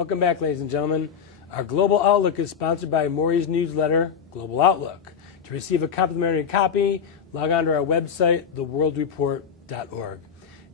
Welcome back, ladies and gentlemen. Our Global Outlook is sponsored by Maury's newsletter, Global Outlook. To receive a complimentary copy, log on to our website, theworldreport.org.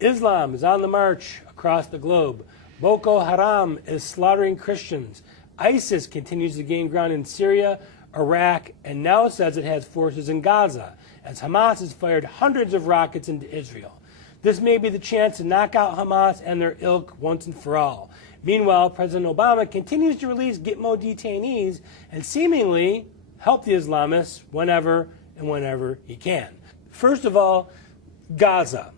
Islam is on the march across the globe. Boko Haram is slaughtering Christians. ISIS continues to gain ground in Syria, Iraq, and now says it has forces in Gaza, as Hamas has fired hundreds of rockets into Israel. This may be the chance to knock out Hamas and their ilk once and for all. Meanwhile, President Obama continues to release Gitmo detainees and seemingly help the Islamists whenever he can. First of all, Gaza.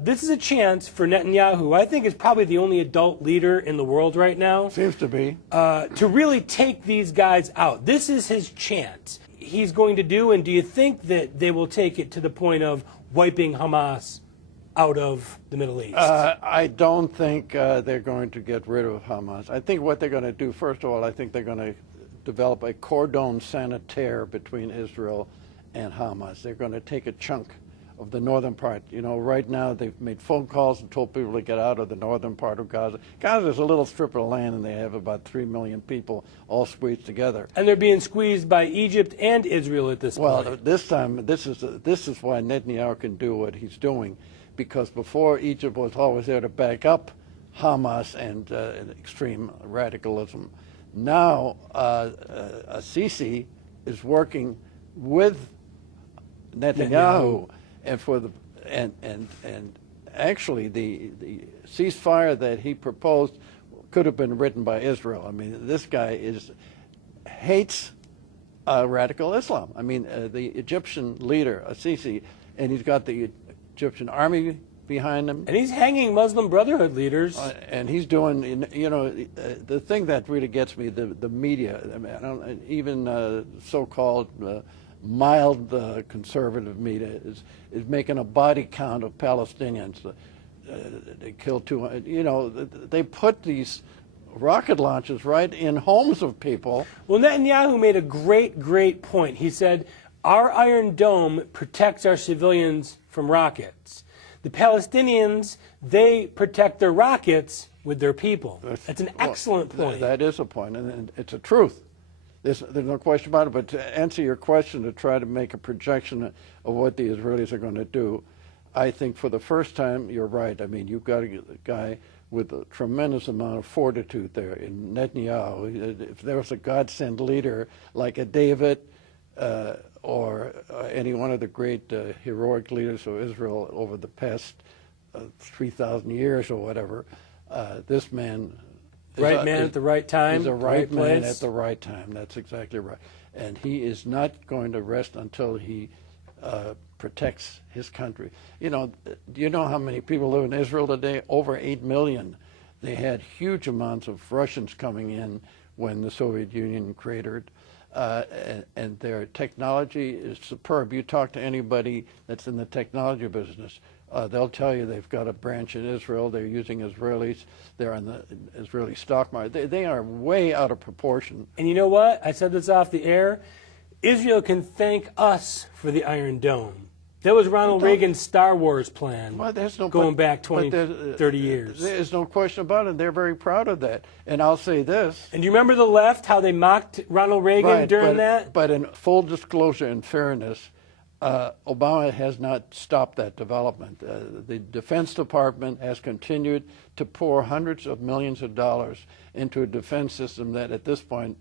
This is a chance for Netanyahu, who I think is probably the only adult leader in the world right now. Seems to be. To really take these guys out. This is his chance. He's going to do, and do you think that they will take it to the point of wiping Hamas out of the Middle East? I don't think they're going to get rid of Hamas. I think what they're going to do, first of all, I think they're going to develop a cordon sanitaire between Israel and Hamas. They're going to take a chunk of the northern part. You know, right now they've made phone calls and told people to get out of the northern part of Gaza. Gaza is a little strip of land, and they have about 3 million people all squeezed together. And they're being squeezed by Egypt and Israel at this point. Well, this time, this is why Netanyahu can do what he's doing, because before Egypt was always there to back up Hamas and extreme radicalism. Now, Sisi is working with Netanyahu. And actually the ceasefire that he proposed could have been written by Israel. I mean, this guy hates radical Islam. I mean, the Egyptian leader, Sisi, and he's got the Egyptian army behind him. And he's hanging Muslim Brotherhood leaders. And he's doing, you know, the thing that really gets me, the media, I mean, even so-called mild conservative media is making a body count of Palestinians. They killed 200. You know, they put these rocket launches right in homes of people. Well, Netanyahu made a great point. He said, our Iron Dome protects our civilians from rockets. The Palestinians, they protect their rockets with their people. That's an excellent point. That is a point, and it's a truth. There's no question about it, but to answer your question, to try to make a projection of what the Israelis are going to do, I think for the first time, you're right. I mean, you've got a guy with a tremendous amount of fortitude there in Netanyahu. If there was a God-sent leader like a David or any one of the great heroic leaders of Israel over the past 3,000 years or whatever, this man... Right man at the right time. He's a right man at the right time. That's exactly right. And he is not going to rest until he protects his country. You know, do you know how many people live in Israel today? Over 8 million. They had huge amounts of Russians coming in when the Soviet Union cratered. And their technology is superb. You talk to anybody that's in the technology business, they'll tell you they've got a branch in Israel. They're using Israelis. They're on the Israeli stock market. They are way out of proportion. And you know what? I said this off the air. Israel can thank us for the Iron Dome. That was Ronald Reagan's Star Wars plan, going back 20, 30 years. There's no question about it. They're very proud of that. And I'll say this. And do you remember the left, how they mocked Ronald Reagan during that? But in full disclosure and fairness, Obama has not stopped that development. The Defense Department has continued to pour hundreds of millions of dollars into a defense system that at this point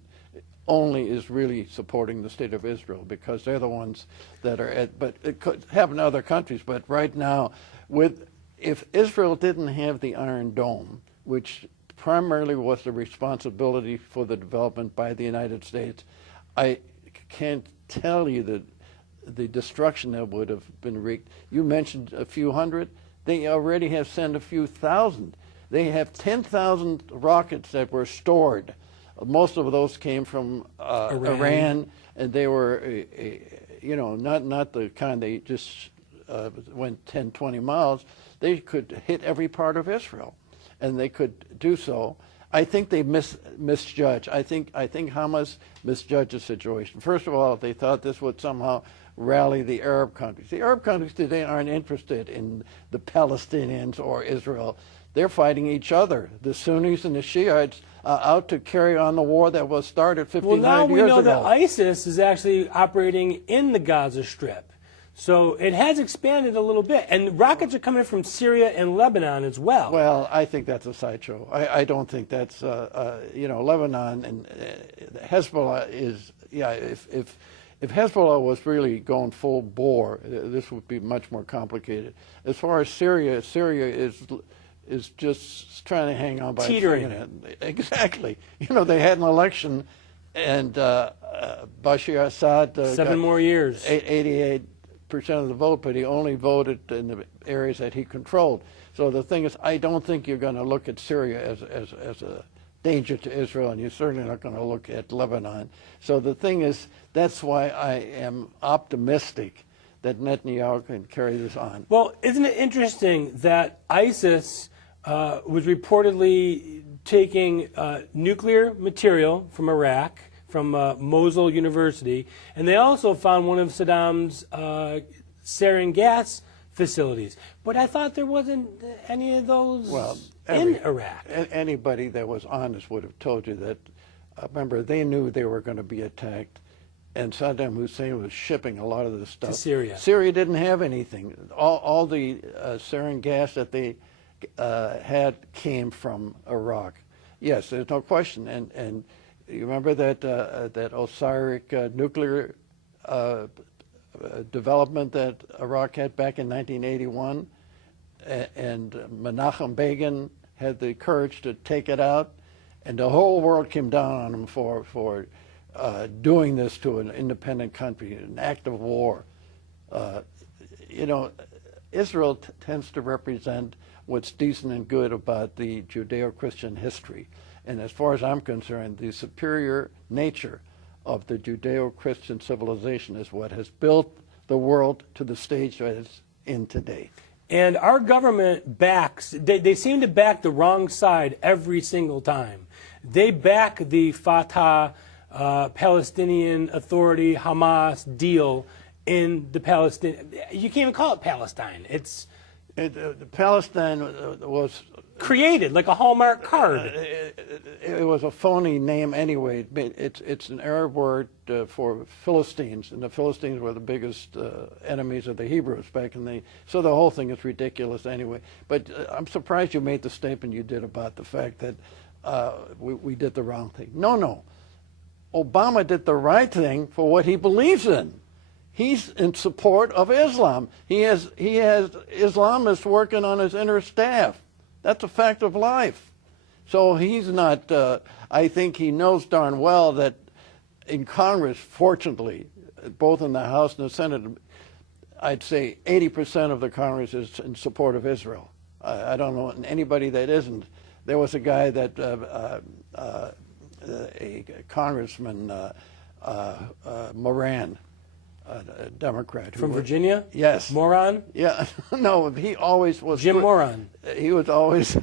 only is really supporting the state of Israel, because they're the ones that are but it could happen in other countries. But right now, if Israel didn't have the Iron Dome, which primarily was the responsibility for the development by the United States, I can't tell you that the destruction that would have been wreaked. You mentioned a few hundred. They already have sent a few thousand. They have 10,000 rockets that were stored. Most of those came from Iran, and they were, you know, not the kind they just went 10, 20 miles. They could hit every part of Israel, and they could do so. I think they misjudged. I think Hamas misjudged the situation. First of all, they thought this would somehow rally the Arab countries. The Arab countries today aren't interested in the Palestinians or Israel. They're fighting each other. The Sunnis and the Shiites are out to carry on the war that was started 59 years ago. Well, now we know that ISIS is actually operating in the Gaza Strip. So it has expanded a little bit. And rockets are coming in from Syria and Lebanon as well. Well, I think that's a sideshow. I don't think that's, Lebanon and Hezbollah is, if Hezbollah was really going full bore, this would be much more complicated. As far as Syria, Syria is just trying to hang on by teetering. a thread. Exactly. They had an election, and Bashar Assad 7 more years. 88% of the vote, but he only voted in the areas that he controlled. So the thing is, I don't think you're going to look at Syria as a danger to Israel, and you're certainly not going to look at Lebanon. So the thing is, that's why I am optimistic that Netanyahu can carry this on. Well, isn't it interesting that ISIS was reportedly taking nuclear material from Iraq, from Mosul University, and they also found one of Saddam's sarin gas facilities. But I thought there wasn't any of those in Iraq. Anybody that was honest would have told you that, remember, they knew they were going to be attacked, and Saddam Hussein was shipping a lot of this stuff to Syria. Syria didn't have anything. All the sarin gas that they had came from Iraq. Yes, there's no question. And you remember that Osiris nuclear development that Iraq had back in 1981, and Menachem Begin had the courage to take it out, and the whole world came down on him for doing this to an independent country, an act of war. Israel tends to represent what's decent and good about the Judeo-Christian history. And as far as I'm concerned, the superior nature of the Judeo-Christian civilization is what has built the world to the stage that it's in today. And our government backs, they seem to back the wrong side every single time. They back the Fatah, Palestinian Authority, Hamas deal in the Palestinian. You can't even call it Palestine. Palestine was created like a Hallmark card. It was a phony name anyway. It's an Arab word for Philistines, and the Philistines were the biggest enemies of the Hebrews back in the. So the whole thing is ridiculous anyway. But I'm surprised you made the statement you did about the fact that we did the wrong thing. No. Obama did the right thing for what he believes in. He's in support of Islam. He has Islamists working on his inner staff. That's a fact of life. So he's not, I think he knows darn well that in Congress, fortunately, both in the House and the Senate, I'd say 80% of the Congress is in support of Israel. I don't know anybody that isn't. There was a guy that, a congressman, Moran, a Democrat. From Virginia? Yes. Moron? Yeah. No, he always was. Jim Moran. He was always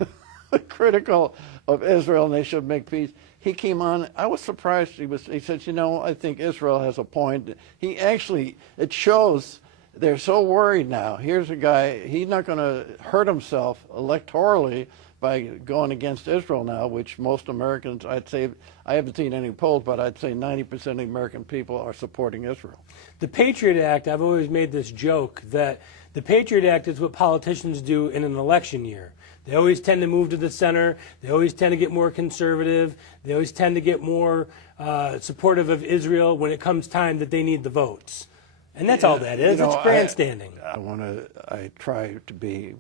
critical of Israel, and they should make peace. He came on. I was surprised. He said, I think Israel has a point. It shows they're so worried now. Here's a guy, he's not going to hurt himself electorally by going against Israel now, which most Americans, I'd say, I haven't seen any polls, but I'd say 90% of the American people are supporting Israel. The Patriot Act, I've always made this joke that the Patriot Act is what politicians do in an election year. They always tend to move to the center. They always tend to get more conservative. They always tend to get more supportive of Israel when it comes time that they need the votes. And that's all that is. It's grandstanding. I try to be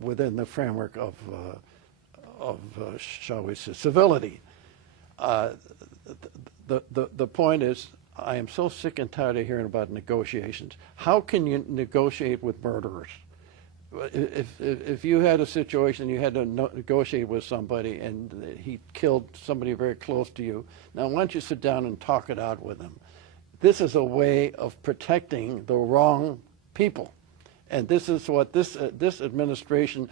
within the framework of shall we say, civility. The point is, I am so sick and tired of hearing about negotiations. How can you negotiate with murderers? If you had a situation, you had to negotiate with somebody, and he killed somebody very close to you. Now, why don't you sit down and talk it out with him? This is a way of protecting the wrong people. And this is what this administration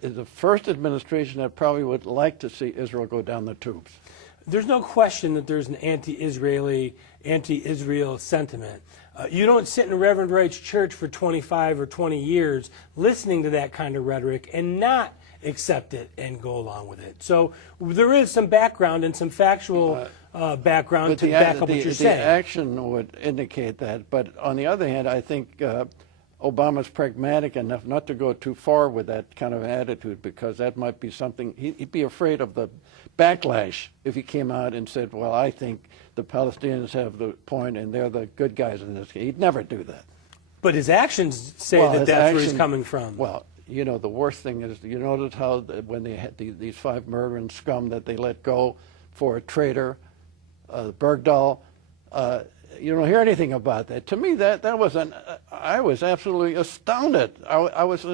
is the first administration that probably would like to see Israel go down the tubes. There's no question that there's an anti-Israeli, anti-Israel sentiment. You don't sit in a Reverend Wright's church for 25 or 20 years listening to that kind of rhetoric and not accept it and go along with it. So there is some background and some factual background to back up what you're saying. The action would indicate that. But on the other hand, I think Obama's pragmatic enough not to go too far with that kind of attitude, because that might be something, he'd be afraid of the backlash if he came out and said, well, I think the Palestinians have the point and they're the good guys in this case. He'd never do that. But his actions say that that's where he's coming from. Well, you know, the worst thing is, you notice how when they had these 5 murdering scum that they let go for a traitor, Bergdahl, you don't hear anything about that. To me, that was I was absolutely astounded. I was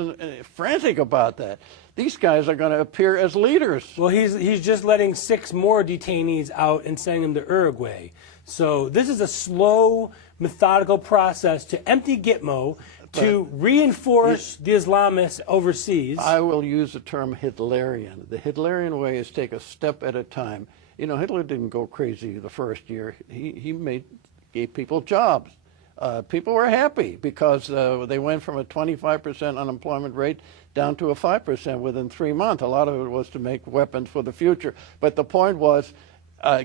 frantic about that. These guys are going to appear as leaders. Well, he's just letting 6 more detainees out and sending them to Uruguay. So this is a slow, methodical process to empty Gitmo, to reinforce the Islamists overseas. I will use the term Hitlerian. The Hitlerian way is take a step at a time. You know, Hitler didn't go crazy the first year. He gave people jobs. People were happy because they went from a 25% unemployment rate down to a 5% within 3 months. A lot of it was to make weapons for the future. But the point was,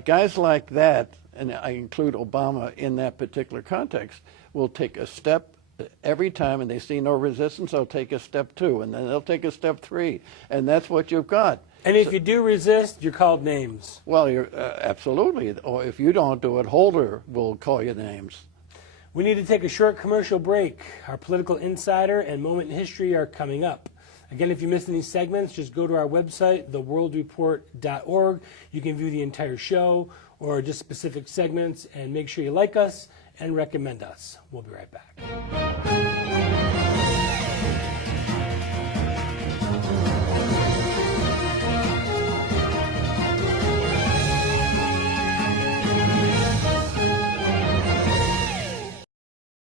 guys like that, and I include Obama in that particular context, will take a step every time, and they see no resistance, they'll take a step 2, and then they'll take a step 3, and that's what you've got. And if you do resist, you're called names. Well, you're absolutely. Or if you don't do it, Holder will call you names. We need to take a short commercial break. Our political insider and moment in history are coming up. Again, if you missed any segments, just go to our website, theworldreport.org. You can view the entire show or just specific segments, and make sure you like us and recommend us. We'll be right back.